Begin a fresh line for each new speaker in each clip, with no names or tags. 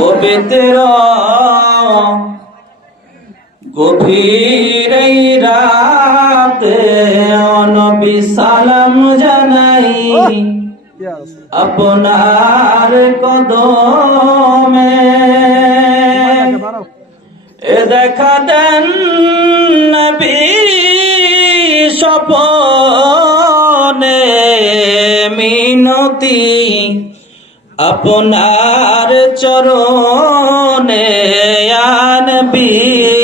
পবিত্র গভীর রাতে জানাই। আপনার কদমে এ দেখা দেন নবী স্বপনে মিনতি। আপনার চরণে আনবি।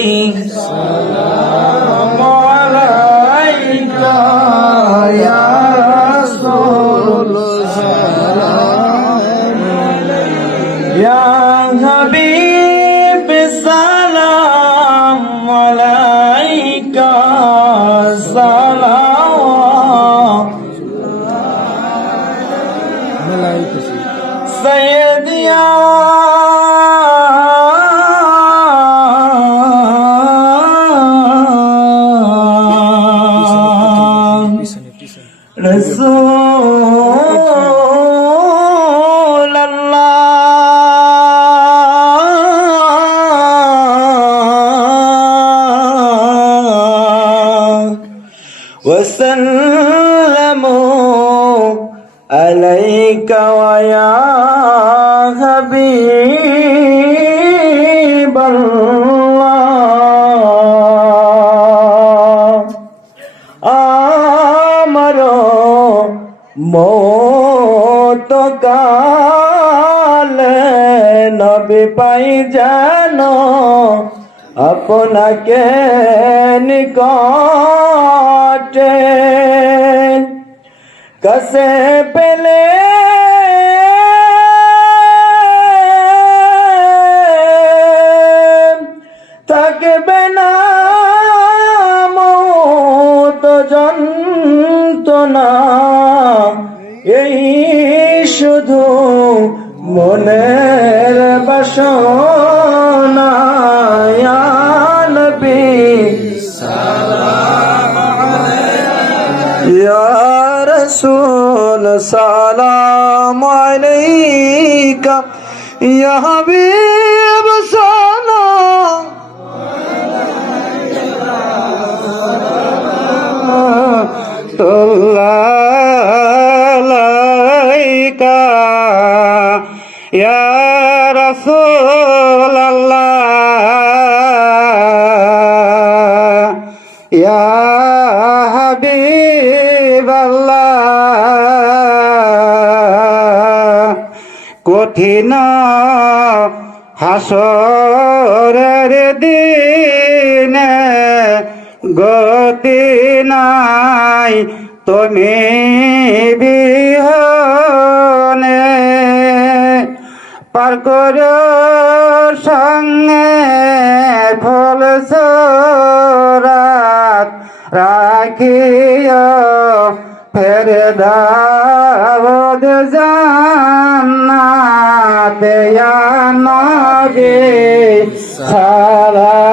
আপনাকে নিকটে কসে পেলে থাকবে না মত যন্ত্রণা। এই শুধু মনের বাসনা। رسول سلام عليك يا حبيب سلام عليك يا رسول কঠিন হাসরের দিনে গতি নাই তুমি বিহনে পার করো সঙ্গে ফল রাখিও। ফের দাবদ জান্নাতে ইয়া নবী সালাম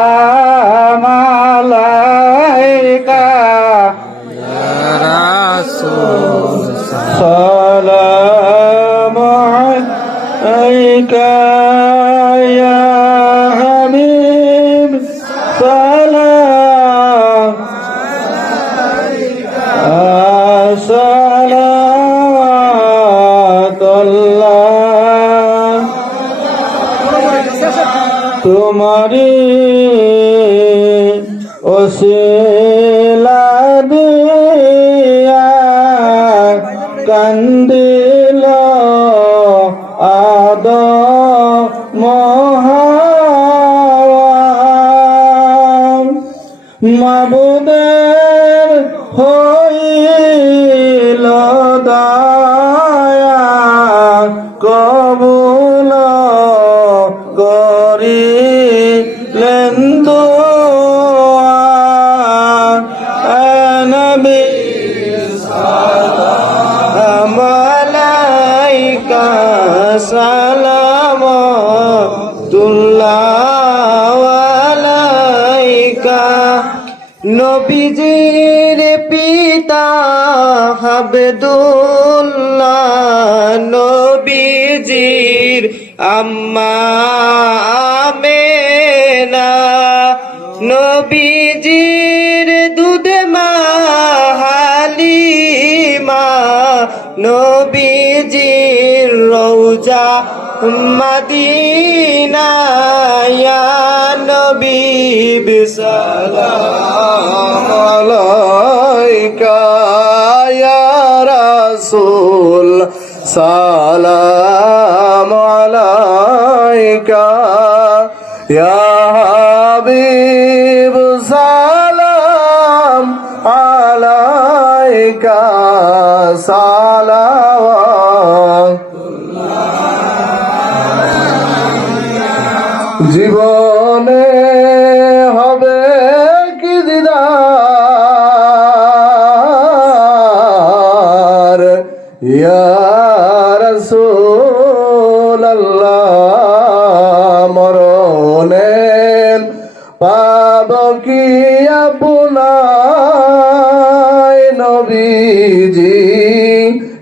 রাসূল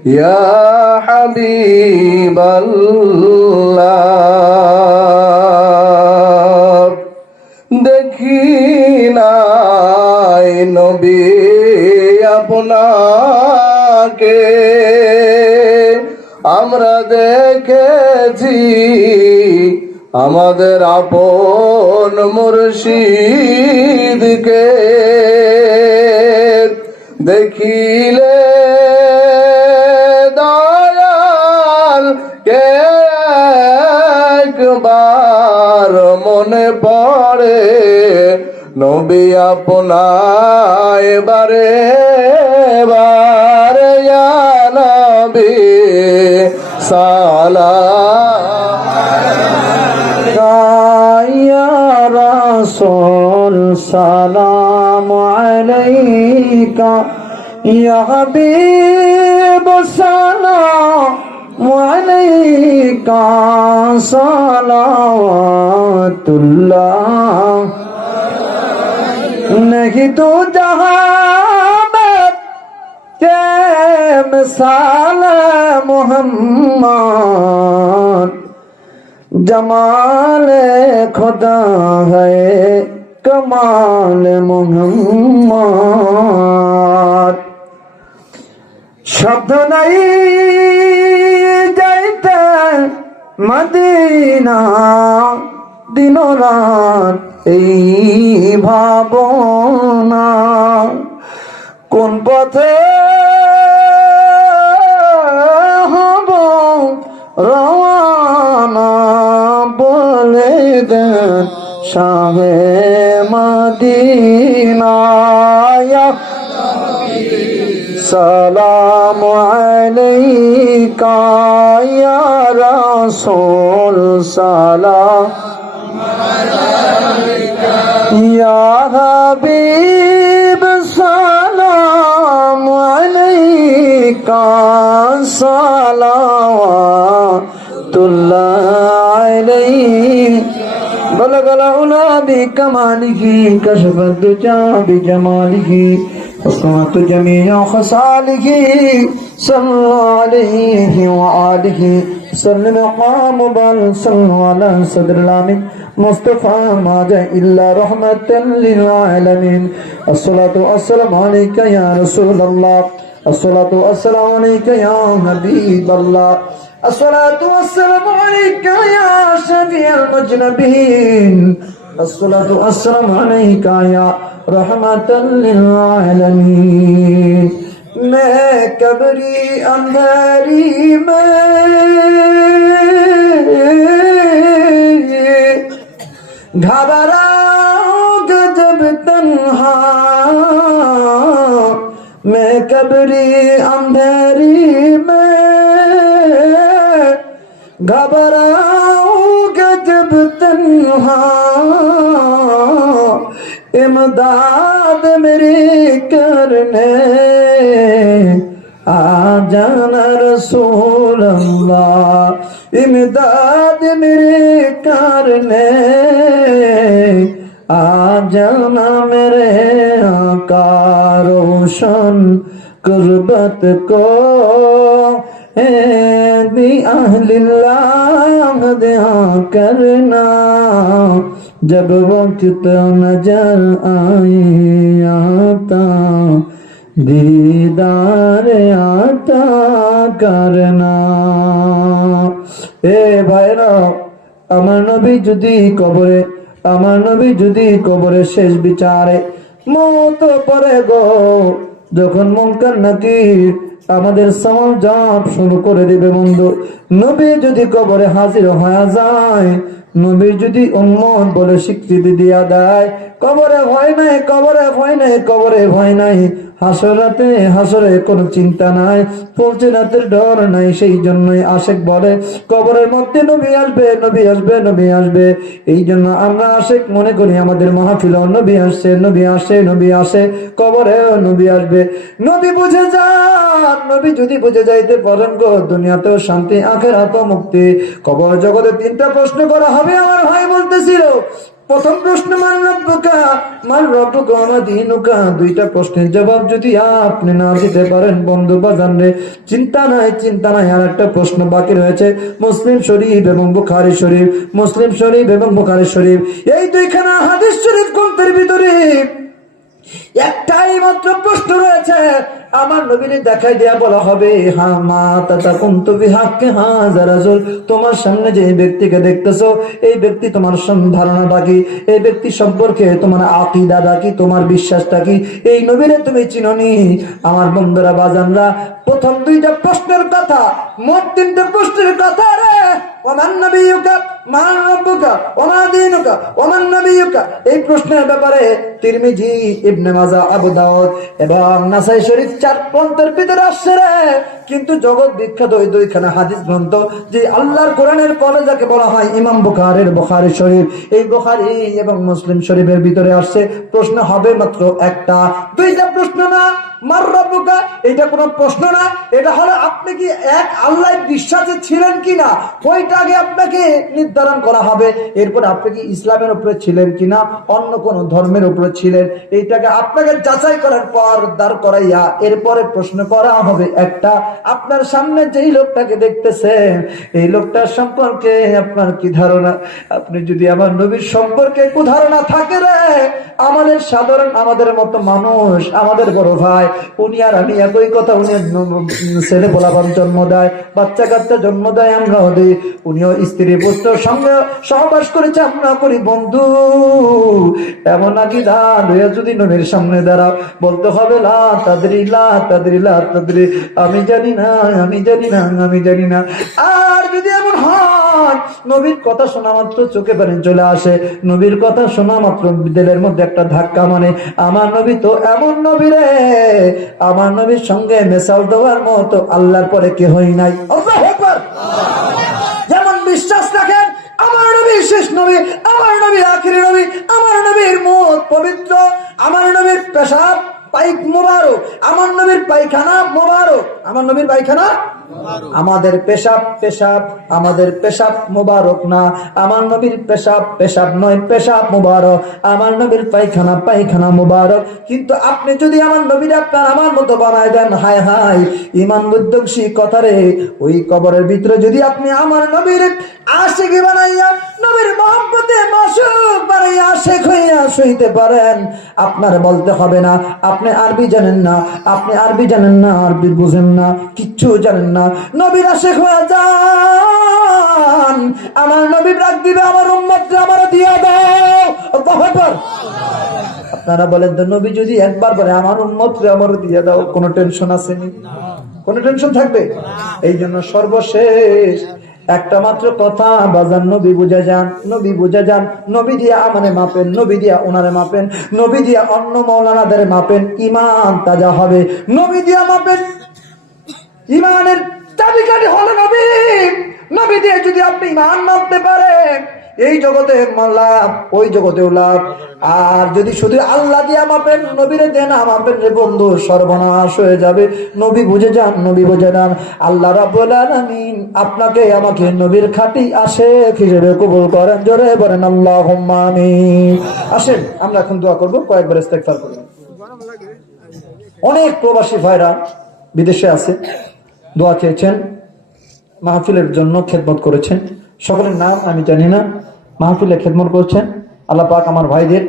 ইয়া হাবিবাল্লাহ দেখি নাই নবী আপনাকে। আমরা দেখেছি আমাদের আপন মুর্শিদকে। দেখিলে মনে পড়ে নবী আপনায় বারে বারে নবী সালা
রসোল সালাম আলাইকা। ইয়া হাবিব সালাম। وعليك صلوات الله نہیں تو جہاں میں کہ مثال محمد جمال خدا ہے کمال محمد شبد نہیں মদিনা দিন এই ভাবনা। কোন পথে হব রওয়ানা বলে দেন শাহে মদিনা السلام عليك يا رسول سلام عليك يا حبيب سلام عليك صلوات الله عليك بلغ العلا بكماله كشف الدجى بجماله وقمت جميع خصاله صلى عليه وآله سلم قام بل صلى على صدر العامين مصطفى ما جاء إلا رحمة للعالمين. الصلاة والسلام عليك يا رسول الله. الصلاة والسلام عليك يا حبيب الله. الصلاة والسلام عليك يا شفيع المجنبين. الصلاة والسلام عليك يا رحمة للعالمين. میں کبری اندھیری میں گھبراؤں جب تنہا میں کبری اندھیری میں گھبراؤں جب تنہا इमदाद मेरी करने आ जाना रसूल अल्लाह इमदाद मेरे करने आ जाना मेरे आका रोशन कुर्बत को है نبی اہل اللہ دیا کرنا جب وقت نظر آئے آتا দিদার আতা কারনা এ ভাইরা আমার নবী যদি কবরে, আমার নবী যদি কবরে শেষ বিচারে, মত পরে গো, যখন মনকার নাকি আমাদের সওয়াল জাপ শুরু করে দিবে বন্ধু। নবী যদি কবরে হাজির হয়ে যায় নবীর যদি উন্মত বলে স্বীকৃতি দিয়া দেয়, কবরে ভয় নাই, কবরে ভয় নাই, কবরে ভয় নাই। হাসরাতে হাসরে কোনো চিন্তা নাই পৌঁছে রাতের ডর নাই, সেই জন্যই আশেক বলে, কবরের মধ্যে নবী আসবে নবী আসবে নবী আসবে। এই জন্য আমরা আশেক মনে করি, আমাদের মাহফিল নবী আসছে, নবী আসে নবী আসে, কবরে নবী আসবে। নবী বুঝে যান, নবী যদি বুঝে যাইতে পারেন গো, দুনিয়াতেও শান্তি আখের হাত মুক্তি। কবর জগতে তিনটা প্রশ্ন করা হবে, আমার ভাই বলতেছিল প্রথম প্রশ্ন মান রব্বুকা? মান রব্বুকা আমার দিনুকা? দুইটা প্রশ্নের জবাব যদি আপনি না দিতে পারেন, বন্ধু বাজান রে, চিন্তা নাই চিন্তা নাই। আর একটা প্রশ্ন বাকি রয়েছে, মুসলিম শরীফ এবং বুখারি শরীফ, মুসলিম শরীফ এবং বুখারি শরীফ। এই দুইখানা হাদিস শরীফ গ্রন্থের ভিতরে একটাই মাত্র প্রশ্ন রয়েছে। আমার নবীরে দেখাই দেয়া বলা হবে, হা মা তাতা কুন্তু বিহাক্কে হা জারাজুল তোমার সামনে যে ব্যক্তিকে দেখতেছো, এই ব্যক্তি তোমার ধারণাটা কি এই ব্যক্তি সম্পর্কে তোমার আকিদাটা কি তোমার বিশ্বাসটা কি? এই নবীরে তুমি চিননি? আমার বন্ধুরা, বাজানরা, প্রথম দুইটা প্রশ্নের কথা, মোট তিনটা প্রশ্নের কথা রে। কিন্তু জগৎ বিখ্যাত ওই দুইখানা হাদিস গ্রন্থ যে আল্লাহর কোরআনের পরে যাকে বলা হয় ইমাম বুখারের, বুখারী শরীফ, এই বুখারী এবং মুসলিম শরীফের ভিতরে আসছে। প্রশ্ন হবে মাত্র একটা। দুইটা প্রশ্ন না মার রব্বুকা, এটা কোনো প্রশ্ন না। এটা হলো আপনি কি এক আল্লাহ বিশ্বাসে ছিলেন কিনা? ওইটা আগে আপনাকে নির্ধারণ করা হবে? এরপর আপনি কি ইসলামের উপরে ছিলেন কিনা? অন্য কোন ধর্মের উপরে ছিলেন? এইটাকে আপনাকে যাচাই করার পর দাঁড় করাইয়া এরপরে প্রশ্ন করা হবে একটা। আপনার সামনে যেই লোকটাকে দেখতেছেন, এই লোকটার সম্পর্কে আপনার কি ধারণা? আপনি যদি আমার নবীর সম্পর্কে কু ধারণা থাকে রে, আমাদের সাধারণ, আমাদের মতো মানুষ, আমাদের বড় ভাই উনি আর আমি একই কথা, উনি ছেলে বলাবার জন্ম দেয়, বাচ্চা কাচ্চা জন্ম দেয় আমরাও দিই উনিও স্ত্রী পুত্র সঙ্গে সহবাস করেছে, আমরা করি বন্ধু। এমন নাকি দান যদি নবীর সামনে দাঁড়াও, বলতে হবে, লা লা লা আমি জানি না, আমি জানি না, আমি জানি না। আর যদি এমন হয়, নবীর কথা শোনা মাত্র চোখে পানি চলে আসে, নবীর কথা শোনা মাত্র দিলের মধ্যে একটা ধাক্কা মানে আমার নবী তো এমন নবী রে আমার নবীর সঙ্গে মেশাল দেওয়ার মতো আল্লাহর পরে কে হই নাই? যেমন বিশ্বাস রাখেন, আমার নবী শেষ নবী, আমার নবী আখিরি নবী, আমার নবীর মুখ পবিত্র, আমার নবীর পেশাব পাইক মোবারক। আমার নবীর পায়খানা মোবারক। আমার নবীর পায়খানা আমাদের পেশাব পেশাব আমাদের পেশাব মোবারক না। আমার নবীর পেশাব পেশাব নয় পেশাব মোবারক। আমার নবীর পায়খানা পায়খানা মোবারক। কিন্তু আপনি যদি আমার নবীর আপনার আমার মতো বানায় দেন হায় হায় ইমান বুদ্ধকশী কথারে ওই কবরের ভিতরে যদি আপনি আমার নবীর আশিকি বানাইয়া নবীর মহব্বতে মাসুক বানাইয়া আশেক হইয়া শুইতে পারেন আপনার বলতে হবে না আপনি আরবি জানেন না, আপনি আরবি জানেন না, আরবি বুঝেন না, কিচ্ছু জানেন না। নবীর আশেক হয়ে যান আমার নবী ডাক দিবে, আমার উম্মত আমার দিয়ে দাও। আপনারা বলেন তো, নবী যদি একবার বলে, আমার উন্মত আমার দিয়ে দাও, কোনো টেনশন আসেনি কোনো টেনশন থাকবে? এই জন্য সর্বশেষ একটা মাত্র কথা, বাজান, নবী বুঝে যান, নবী বুঝে যান, নবী দিয়া মানে মাপেন, নবী দিয়া ওনারে মাপেন, নবী দিয়া অন্য মৌলানাদের মাপেন ইমান তাজা হবে। নবী দিয়া মাপেন ইমানের চাবিকাঠি হলো নবী। নবী দিয়ে যদি আপনি ইমান মাপতে পারেন এই জগতে লাভ, ওই জগতেও লাভ। আর যদি শুধু আল্লাহ দিয়ে মাপেন নবীরে দেন না মাপেন রে বন্ধু সর্বনাশ হয়ে যাবে। নবী বুঝে যান, নবী বুঝে যান আল্লাহ আলামিন আপনাকে আমাকে নবীর খাঁটি আসে হিসেবে কবুল করেন। জোরে বলেন আল্লাহ আমিন। আসেন, আমরা এখন দোয়া করব, কয়েকবার ইস্তেগফার করব অনেক প্রবাসী ভাইরা বিদেশে আছে, দোয়া চেয়েছেন, মাহফিলের জন্য খেদমত করেছেন। সকলের নাম আমি জানি না। মাহফিলে খেদমত করছেন। আল্লাহ পাক আমার ভাইদের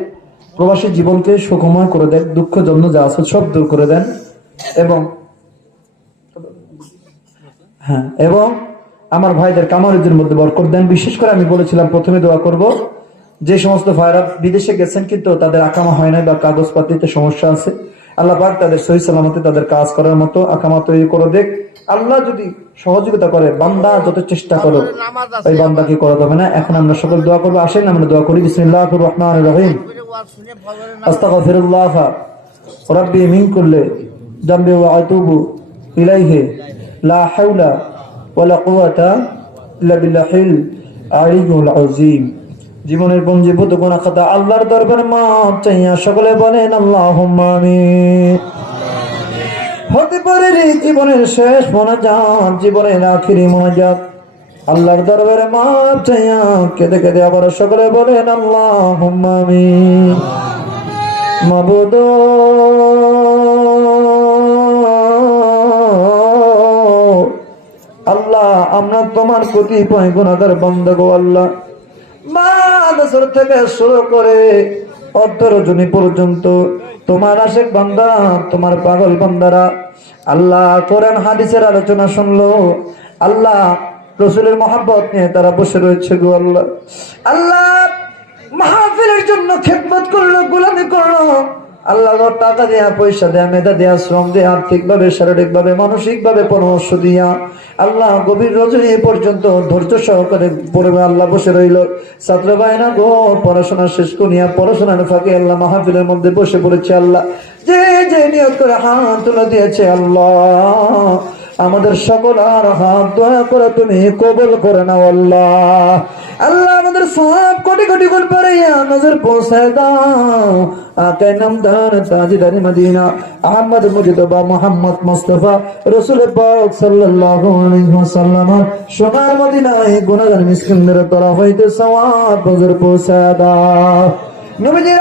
প্রবাসী জীবনকে সুখময় করে দেন, দুঃখ জন্য যা আছে সব দূর করে দেন এবং হ্যাঁ এবং আমার ভাইদের কামারুজের মধ্যে বরকত দেন। বিশেষ করে আমি বলেছিলাম, প্রথমে দোয়া করব, যে সমস্ত ভাইরা বিদেশে গেছেন কিন্তু তাদের আকামা হয় না বা কাগজপাতিতে সমস্যা আছে আল্লাহ পাক তাদের সহি সালামতে তাদের কাজ করার মতো আকামা তৈরি করে দেখ। আল্লাহ যদি সহযোগিতা করে বান্দা যত চেষ্টা করো ওই বান্দাকে করা যাবে না। এখন আমরা সকল দোয়া করব। আসেন আমরা দোয়া করি। বিসমিল্লাহ রহমান রহিম। আস্তাগফিরুল্লাহ রব্বি মিন কুল্লি যামবি ওয়া আতুবু ইলাইহি। লা হাওলা ওয়ালা কুওয়াতা ইল্লা বিল্লাহিল আলিয়্যুল আযীম। জীবনের পঞ্জীভূত গুনাহ খাতা আল্লাহর দরবারে মাপ চাইয়া সকলে বলেন, আল্লাহুম্মা আমিন। হতে পারে জীবনের শেষ মোনাজাত, জীবনের আখিরি মোনাজাত। আল্লাহর দরবারে মাপ চাইয়া কেঁদে কেঁদে আবার সকলে বলেন, আল্লাহুম্মা আমিন। মাবুদ আল্লাহ, আমরা তোমার প্রতি পয় গুণাগার বন্ধ গো আল্লাহ। মাদাসর থেকে শুরু করে অর্ধরজনী পর্যন্ত তোমার আশেক বান্দা, তোমার পাগল বান্দারা। আল্লাহ কোরআন, হাদিসের আলোচনা শুনলো। আল্লাহ রসুলের মহাব্বত নিয়ে তারা বসে রয়েছে গো আল্লাহ। আল্লাহ মাহফিলের জন্য খেদমত করল, গোলামি করল। আল্লাহ টাকা দেয়া, পয়সা দেয়া, মেধা দেয়া, শ্রম দেয়া আর্থিক ভাবে শারীরিক ভাবে মানসিক ভাবে পরামর্শ দিয়া আল্লাহ গভীর রজনী পর্যন্ত ধৈর্য সহকারে পড়বে আল্লাহ বসে রইল। ছাত্র ভাইনা গো, পড়াশোনা শেষ করিয়া পড়াশোনার ফাঁকে আল্লাহ মাহফিলের মধ্যে বসে পড়েছে আল্লাহ। যে যে নিয়োগ করে হাত তুলে দিয়েছে আল্লাহ। আমাদের সকল আর হাত দয়া করে তুমি কবল করে নাও আল্লাহ। আল্লাহ আমাদের সব কোটি কোটি গুণ পারাইয়া নজর পৌঁছায় দাও। আকাই তাজিদারি মদিনা, আহমদ মোহাম্মদ মুস্তাফা, রসুল পাক সাল্লাল্লাহু আলাইহি ওয়াসাল্লাম, সোনার মদিনায় গুনাহগার মিসকিনদের তরফ হইতে সওয়াব নজর পৌঁছায় দাও। নবীজির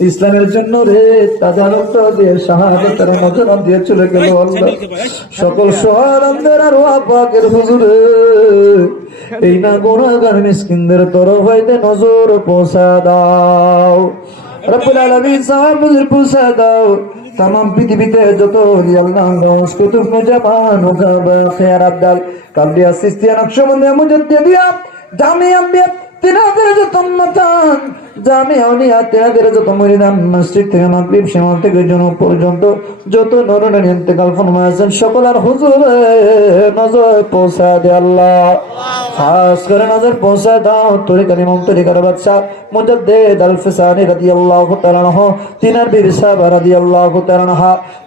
ইসলামের জন্য রে তাদের রক্ত দিয়ে শাহাদাতের মজরাম দিয়ে চলে গেল আল্লাহ। সকল সোহারামদের আর ওয়াপাকের হুজুরে এই না গুণাগার মিসকিনদের তরফ হইতে নজর পৌঁছা দাও। রব্বুল আলামিন নজর পৌঁছা দাও। তাম পৃথিবীতে যত জামিয়া তিনাদের যত মাতান উনিয়া তিনাদের যত মরিদান, মসজিদ থেকে থেকে পর্যন্ত যত ইন্তেকাল ফরমায়াছেন সকল আর নজর পৌঁছা দে আল্লাহ। খাস করে নজর দাও আল ফিসানি রাদিয়াল্লাহু তিনার রাদিয়াল্লাহু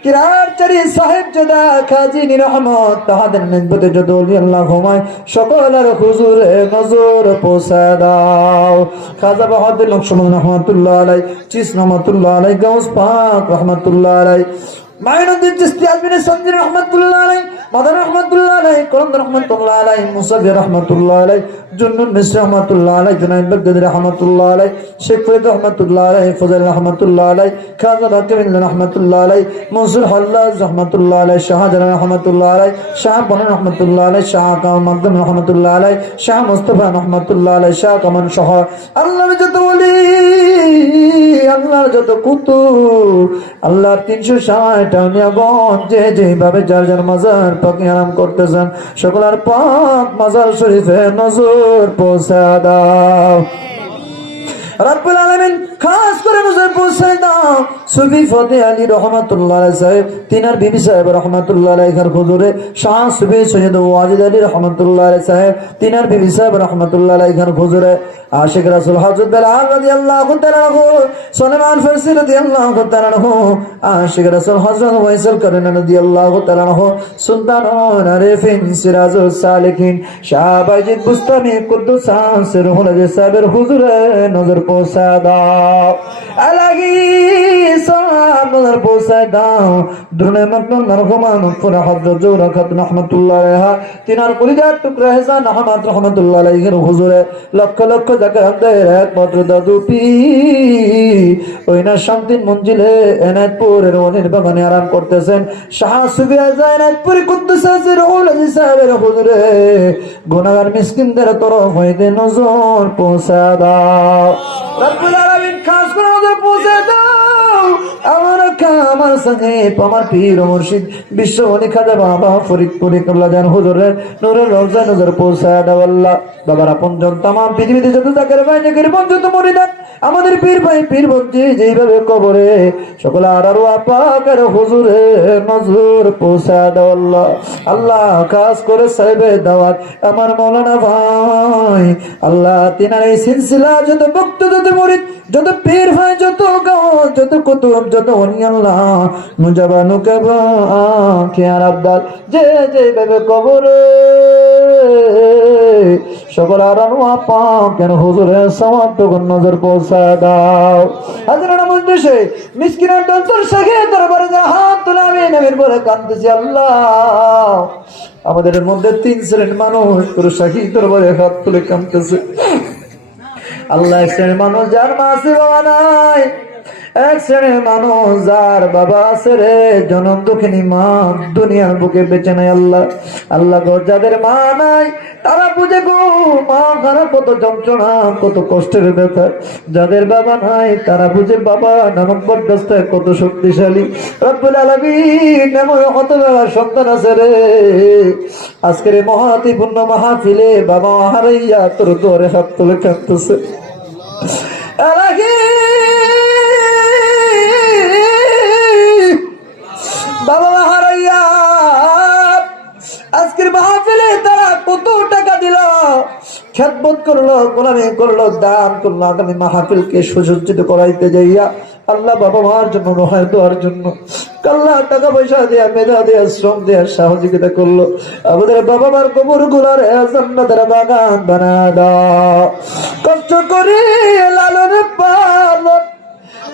কিরার চারি সাহেব তাহাদের আল্লাহ ঘুমায় সকল আর নজর খাজা বাহাদুর নকশবন্দ রহমাতুল্লাহ আলাই চিস রহমাতুল্লাহ আলাই গাউস পাক রহমাতুল্লাহ আলাই মাইনুদ্দিন চিস্তি আজমিনের সঞ্জির রহমাতুল্লাহ আলাই মাদার রহমাতুল্লাহ আলাই করন্দ রহমাতুল্লাহ আলাই মুসাফির রহমাতুল্লাহ আলাই জুন্নুন মিশ্র রহমাতুল্লাহ আলাই জুনাইদ বাগদাদি রহমাতুল্লাহ আলাই শেখ ফরিদ রহমাতুল্লাহ আলাই ফজল রহমাতুল্লাহ আলাই খাজা বাকিমিল রহমাতুল্লাহ আলাই মনসুর হাল্লাজ রহমাতুল্লাহ আলাই শাহজালাল রহমাতুল্লাহ আলাই শাহ বন রহমাতুল্লাহ আলাই শাহ কাম মাকদম রহমাতুল্লাহ আলাই শাহ মুস্তফা রহমাতুল্লাহ আলাই শাহ কামান সহ আল্লাহ যত বলি আল্লাহর যত কুতু আল্লাহর তিনশো ষাট যে যেভাবে যার যার মাজার পাকে আরাম করতেছেন সকলের পাক মাজার শরীফে নজর পৌঁছা দাও। রব্বুল আলামিন খাস করে নজর পৌঁছে দাও। সুফি ফতে আলী রহমাতুল্লাহ সাহেব, তিনার বিবি সাহেব রহমাতুল্লাহ আলাইহি খার হুজুরে, শাহ সুফি সৈয়দ ওয়াজিদ আলী রহমাতুল্লাহ আলাইহি সাহেব, তিনার বিবি সাহেব রহমাতুল্লাহ আলাইহি খার হুজুরে, আশিক রাসূল হযরত বেলাল রাদিয়াল্লাহু তাআলা আনহু সুলাইমান ফারসি রাদিয়াল্লাহু তাআলা আনহু, আশিক রাসূল হযরত ওয়াইসাল কারীনা রাদিয়াল্লাহু তাআলা আনহু, সুলতানুন আরিফিন সিরাজুস সালিকিন শাহ বাইজিদ বুস্তামি কুদ্দুস সিরহুল সাহেবের হুজুরে নজর পৌঁছা দাও। দাও। আলাগি শান্তির মঞ্জিলে এনায়তপুরের অনির বাগানে আরাম করতেছেন। শাহ সুবিয়া হুজুরে। মিসকিনদের তরফ হইতে নজর পৌঁছা দাও। খাস করে নজর পৌঁছে আমার আমার সঙ্গে আমার পীর মুর্শিদ, বিশ্ব বাবা ফরিদপুরি জান, হুজুরের নূরের রওজা নজর পৌঁছায় বাবার আপনজন তাম পৃথিবীতে যত ভাই মরিদান আমাদের পীর ভাই, পীর বঞ্চি যেইভাবে কবরে, সকল আর আরও আপাকের হুজুরে নজর পৌঁছায় আল্লাহ। কাজ করে সাহেবে দাওয়াত, আমার মৌলানা ভাই। আল্লাহ তিনার এই সিলসিলা, যত ভক্ত, যত মরিদ, যত পীর ভাই, যত গাও যত কুতুব, যত অনি খেয়ার আব্দাল। যে কবরে, সকল কেন নজর দাও। শাখে দরবারে যা হাত তোলা আমি নবীর বলে আল্লাহ। আমাদের মধ্যে তিন শ্রেণির মানুষ তোর শাখি দরবারে হাত তুলে কান্দতেছে আল্লাহ শ্রেণির মানুষ যার মা আছে বাবা নাই এক শ্রেণির মানুষ, যার বাবা আছে রে, জনম দুঃখিনী মা, দুনিয়ার বুকে বেঁচে নাই আল্লাহ। আল্লাহ গো যাদের মা নাই, তারা বুঝে গো, মা তারা কত যন্ত্রণা, কত কষ্টের ব্যথা। যাদের বাবা নাই, তারা বুঝে বাবা নামক বরদাস্তায় কত শক্তিশালী। রব্বুল আলামিন, এমন হতভাগা সন্তান আছে রে। আজকের মহাতিপূর্ণ মাহফিলে বাবা হারাইয়া তোর দোয়ারে হাত তুলে কাঁদতেছে। বাবা হারাইয়া। আজকের মাহফিলে তারা কত টাকা দিল? খেদমত করল, কোরআনে করল, দান করল, আগামী মাহফিলকে সুসজ্জিত করাইতে যাইয়া আল্লাহ বাবা মার জন্য নয় দেওয়ার জন্য কাল্লা টাকা পয়সা দেয়া, মেধা দেয়া, শ্রম দেয়া সহযোগিতা করল। আমাদের বাবা মার কবরগুলার জান্নাতের বাগান বানা দাও। কষ্ট করে লালন পালন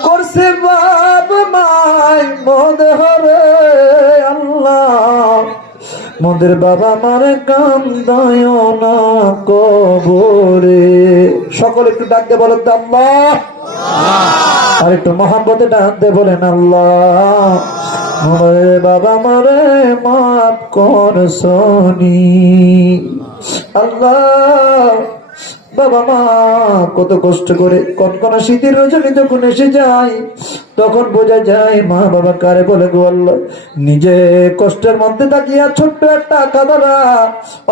করছে বাপ মাই মদ হরে আল্লাহ। মোদের বাবা মারে কান্দায় না কবরে। সকল একটু ডাকতে বলেন আল্লাহ। আর একটু মহাব্বতে ডাকতে বলেন আল্লাহ। মোরে বাবা মারে মাফ কর শনি আল্লাহ বাবা মা কত কষ্ট করে কনকনা শীতের রজনী যখন এসে যায় তখন বোঝা যায় মা বাবা কারে বলে গো আল্লাহ? নিজে কষ্টের মধ্যে তাকিয়া ছোট্ট একটা কাদারা।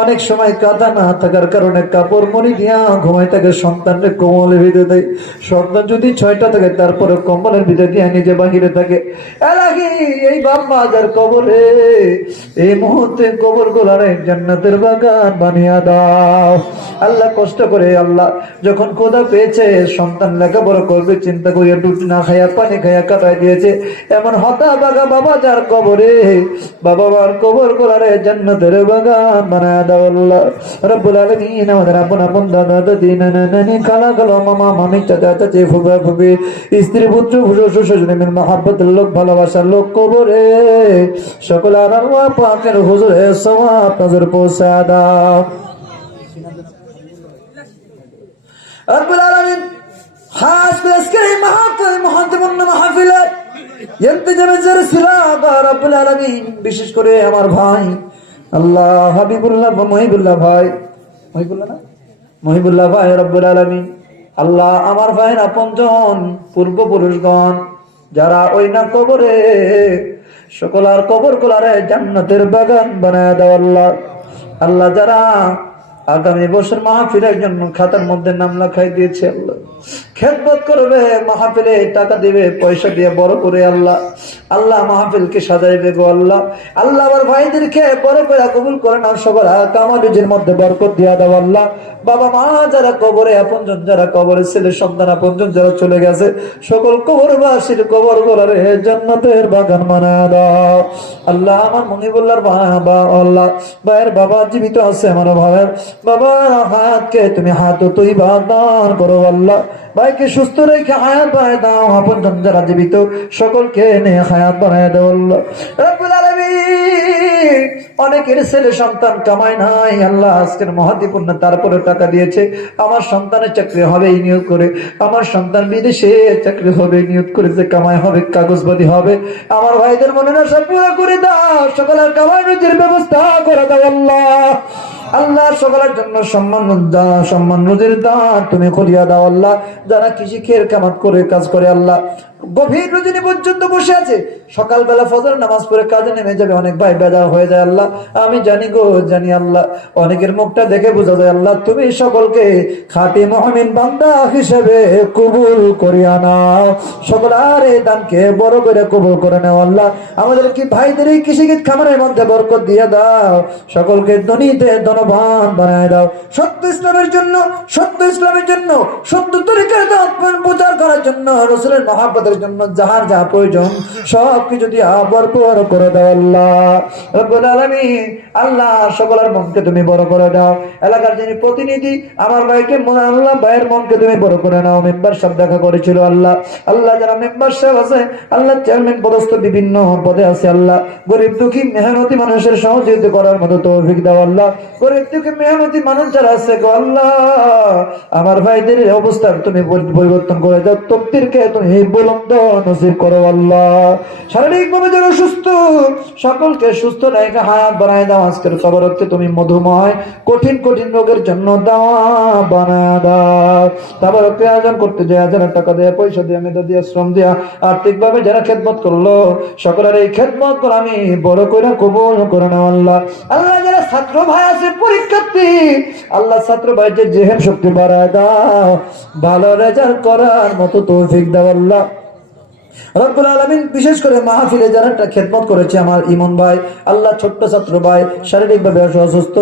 অনেক সময় কাদা না থাকার কারণে কাপড় মরি দিয়া ঘুমাই থাকে সন্তানকে কোমলে ভিতরে দেয়। সন্তান যদি ছয়টা থাকে তারপরে কম্বলের ভিতরে দিয়া নিজে বাহিরে থাকে। এলাকি এই মা যার কবরে, এই মুহূর্তে কবর গোলারে জান্নাতের বাগান বানিয়া দাও। আল্লাহ কষ্ট করে, আল্লাহ যখন কোদা পেয়েছে, সন্তান লেখাপড়া করবে, চিন্তা করিয়া রুটি না খাইয়া পানি খাইয়া কাটাই দিয়েছে, এমন হতা বাগা বাবা যার কবরে, বাবা মার কবর জান্নাতের বাগান দাও আল্লাহ। রব্বুল আলামিন আমাদের আপন আপন দাদা দাদি, নানা খালা মামা, মামি, চাচা, চাচি স্ত্রী, পুত্র শ্বশুর শ্বশুরের মহাব্বতের লোক, ভালোবাসার লোক কবরে। সকল আরাম পাকের হুজুরে সমাপ নজর পৌঁছা দাও। রব্বুল আলামিন বিশেষ করে আমার ভাই, আল্লাহ হাবিবুল্লাহ, মহিবুল্লাহ ভাই। মহিবুল্লাহ না? মহিবুল্লাহ ভাই রব্বুল আলামিন। আল্লাহ আমার ভাইয়ের আপনজন, পূর্বপুরুষগণ, যারা ওই না কবরে, সকল আর কবর কোলারে জান্নাতের বাগান বানায় দাও আল্লাহ। আল্লাহ যারা আগামী বছর মাহফিলের জন্য খাতার মধ্যে নাম লেখাই দিয়েছে আল্লাহ। খেদমত করবে, মাহফিলে টাকা দিবে, পয়সা দিয়ে বড় করে আল্লাহ। আল্লাহ মাহফিলকে সাজাইবে গো আল্লাহ। আল্লাহ আমার ভাইদেরকে বড় করে কবুল করে না সকল কামালিজের মধ্যে বরকত দিয়া দাও আল্লাহ। বাবা মা, যারা কবরে আপনজন, যারা কবরে ছেলে, সন্তান আপনজন, যারা চলে গেছে, সকল কবরবাসীর কবর গোলারে জান্নাতের বাগান মানা দাও। আল্লাহ আমার মনিবুল্লাহর বাবা আল্লাহ। ভাইয়ের বাবা জীবিত আছে আমার ভাইয়ের। বাবার হাতকে তুমি হাত তুই দান করো আল্লাহ। ভাইকে সুস্থ রেখে হায়াত বাড়ায় দাও, আপন যারা জীবিত। সকলকে নিয়ে হায়াত বাড়ায় দাও অনেকের ছেলে সন্তান কামায় নাই, আল্লাহ আজকের মহাদিপূর্ণ তারপরে টাকা দিয়েছে। আমার সন্তানের চাকরি হবে এই নিয়োগ করে, আমার সন্তান বিদেশে চাকরি হবে, নিয়োগ করেছে কামাই হবে কাগজবাদী হবে। আমার ভাইদের মনে না সব করে দাও, সকলের কামাই রুজির ব্যবস্থা করে দাও আল্লাহ। আল্লাহ সকলের জন্য সম্মান সম্মান রুজির দান তুমি করিয়া দাও আল্লাহ। যারা কৃষি খের কামাত করে কাজ করে আল্লাহ। গভীর রজনী পর্যন্ত বসে আছে। সকালবেলা ফজর নামাজ পড়ে কাজে নেমে যাবে, অনেক ভাই বেদার হয়ে যায় আল্লাহ। আমি জানি গো, জানি আল্লাহ। অনেকের মুখটা দেখে বোঝা যায় আল্লাহ, তুমি সকলকে খাটি মহামিন বান্দা হিসেবে কবুল করিয়া নাও। সকল আর এই দানকে বড় করে কবুল করে নাও আল্লাহ। আমাদের কি ভাইদের এই কৃষিগীত খামারের মধ্যে বরকত দিয়ে দাও। সকলকে ধনীতে ধনবান বানায় দাও। সত্য ইসলামের জন্য, সত্য ইসলামের জন্য, সত্য তরিকার প্রচার করার জন্য, রসুলের মহাব্বতের জন্য যাহার যা প্রয়োজন সব কিছু দিয়ে ভরপুর করে দাও আল্লাহ। আল্লাহ সকলের মনকে তুমি বড় করে দাও। এলাকার যিনি প্রতিনিধি, আমার ভাইকে আল্লাহ ভাইয়ের মনকে তুমি বড় করে নাও। মেম্বার সাহেব দেখা করেছিল আল্লাহ। আল্লাহ যারা মেম্বার সাহেব আছে, আল্লাহ চেয়ারম্যান পদস্থ বিভিন্ন পদে আছে আল্লাহ। গরিব দুঃখী, মেহনতি মানুষের সহযোগিতা করার মতো তৌফিক দাও আল্লাহ। মেহনতি মানুষ যারা আছে গো আল্লাহ, আমার ভাইদের এই অবস্থা তুমি পরিবর্তন করে দাও তুমি বুলন্দ নসিব করো আল্লাহ। শারীরিক ভাবে যারা সুস্থ, সকলকে সুস্থ রেখে হায়াত বানায় দাও, আজকের হচ্ছে তুমি মধুময়, কঠিন কঠিন রোগের জন্য দাওয়া বানায় দাও। তারপর আয়োজন করতে যায় যারা টাকা দেয়া, পয়সা দিয়ে, মেধা দিয়া, শ্রম দিয়া আর্থিক ভাবে যারা খেদমত করল, সকলের এই খেদমত করে আমি বড় করে কবুল করে নাও আল্লাহ। আল্লাহ, যারা ছাত্র ভাই আছে পরীক্ষার্থী। আল্লাহ ছাত্র ভাইদের জেহেন শক্তি বাড়ায় দাও। ভালো রেজাল্ট করার মতো তৌফিক দাও আল্লাহ। রব্বুল আলমিন বিশেষ করে মাহফিলে যারা একটা খেদমত করেছে আমার ইমন ভাই, আল্লাহ ছোট্ট ছাত্র ভাই, শারীরিকভাবে অসুস্থ।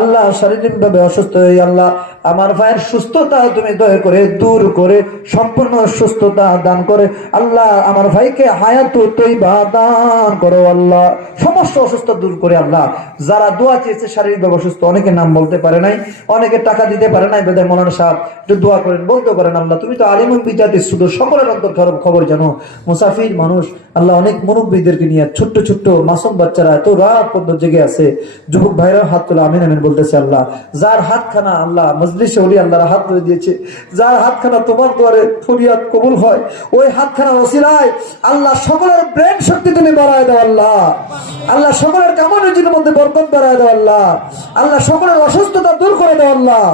আল্লাহ শারীরিকভাবে অসুস্থ হয়ে আল্লাহ। আমার ভাইয়ের সুস্থতা তুমি দয়া করে দূর করে, সম্পূর্ণ সুস্থতা দান করে। আল্লাহ, আমার ভাইকে হায়াত তৈবা দান করো আল্লাহ। সমস্ত অসুস্থ দূর করে আল্লাহ। যারা দোয়া চেয়েছে শারীরিকভাবে অসুস্থ, অনেকে নাম বলতে পারে নাই, অনেকে টাকা দিতে পারে নাই, বেদের মৌলানা সাহেব একটু দোয়া করেন বলতে পারেন আল্লাহ, তুমি তো আলিম বিজাতি, শুধু সকলের অন্তর খারাপ খবর জানো। মুসাফির মানুষ, আল্লাহ অনেক মুরব্বীদেরকে নিয়ে, ছোট্ট ছোট্ট মাসুম বাচ্চারা এত রাত পর্যন্ত জেগে আছে। যুবক ভাইরা হাত তোলা, আমিন আমিন বলতেছে আল্লাহ। যার হাতখানা আল্লাহ মজলিসে ওলি আল্লাহর হাত ধরে দিয়েছে। যার হাতখানা তোমার ফরিয়াদ কবুল হয়, ওই হাতখানা ওসিলায় আল্লাহ সকলের ব্রেন শক্তি তুমি বাড়ায় আল্লাহ। আল্লাহ সকলের মধ্যে বরকত বাড়ায় আল্লাহ। আল্লাহ সকলের অসুস্থতা দূর করে আল্লাহ।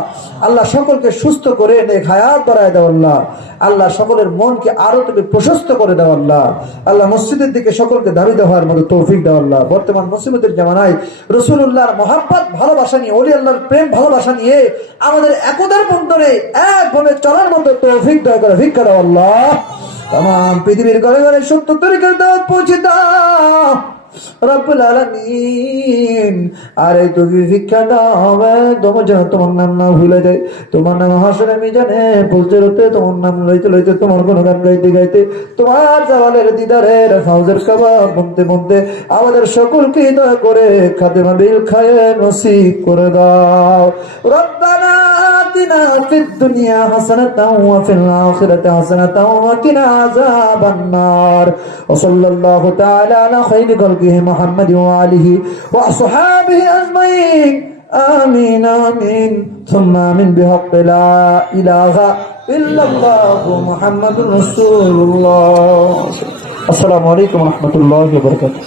আল্লাহ সকলকে সুস্থ করে এনে হায়াত বাড়ায় দাও আল্লাহ। আল্লাহ সকলের মনকে আরও তুমি প্রশস্ত করে দাও আল্লাহ। আল্লাহ মসজিদের দিকে সকলকে দাবি দেওয়ার মতো তৌফিক দাও আল্লাহ। বর্তমান মুসিবতের জামানায় রসুল্লাহর মহাব্বত, ভালোবাসা নিয়ে অলি আল্লাহর প্রেম, ভালোবাসা নিয়ে আমাদের একতার বন্ধনে এক বনে চলার মতো তৌফিক দয়া করে ভিক্ষা দাও আল্লাহ। তাম পৃথিবীর ঘরে ঘরে সত্য তরিকার দাওয়াত পৌঁছে রব্বুল আলামিন, আরে তুমি হবে, তোমার যেন তোমার নাম না ভুলে যায়। তোমার নাম বলতে রতে তোমার নাম লইতে লইতে তোমার কোন গান গাইতে গাইতে তোমার হাউজের কাবাব বলতে বলতে আমাদের সকলকে দয়া করে খাদেমা বিল খায়ে নসিব করে দাও। রব্বানা آتنا في الدنيا حسنة وفي الآخرة حسنة وقنا عذاب النار وصلى الله تعالى على خير خلقه محمد وآله وأصحابه أجمعين آمين آمين ثم آمين بحق لا إله إلا الله محمد رسول الله السلام عليكم ورحمة الله وبركاته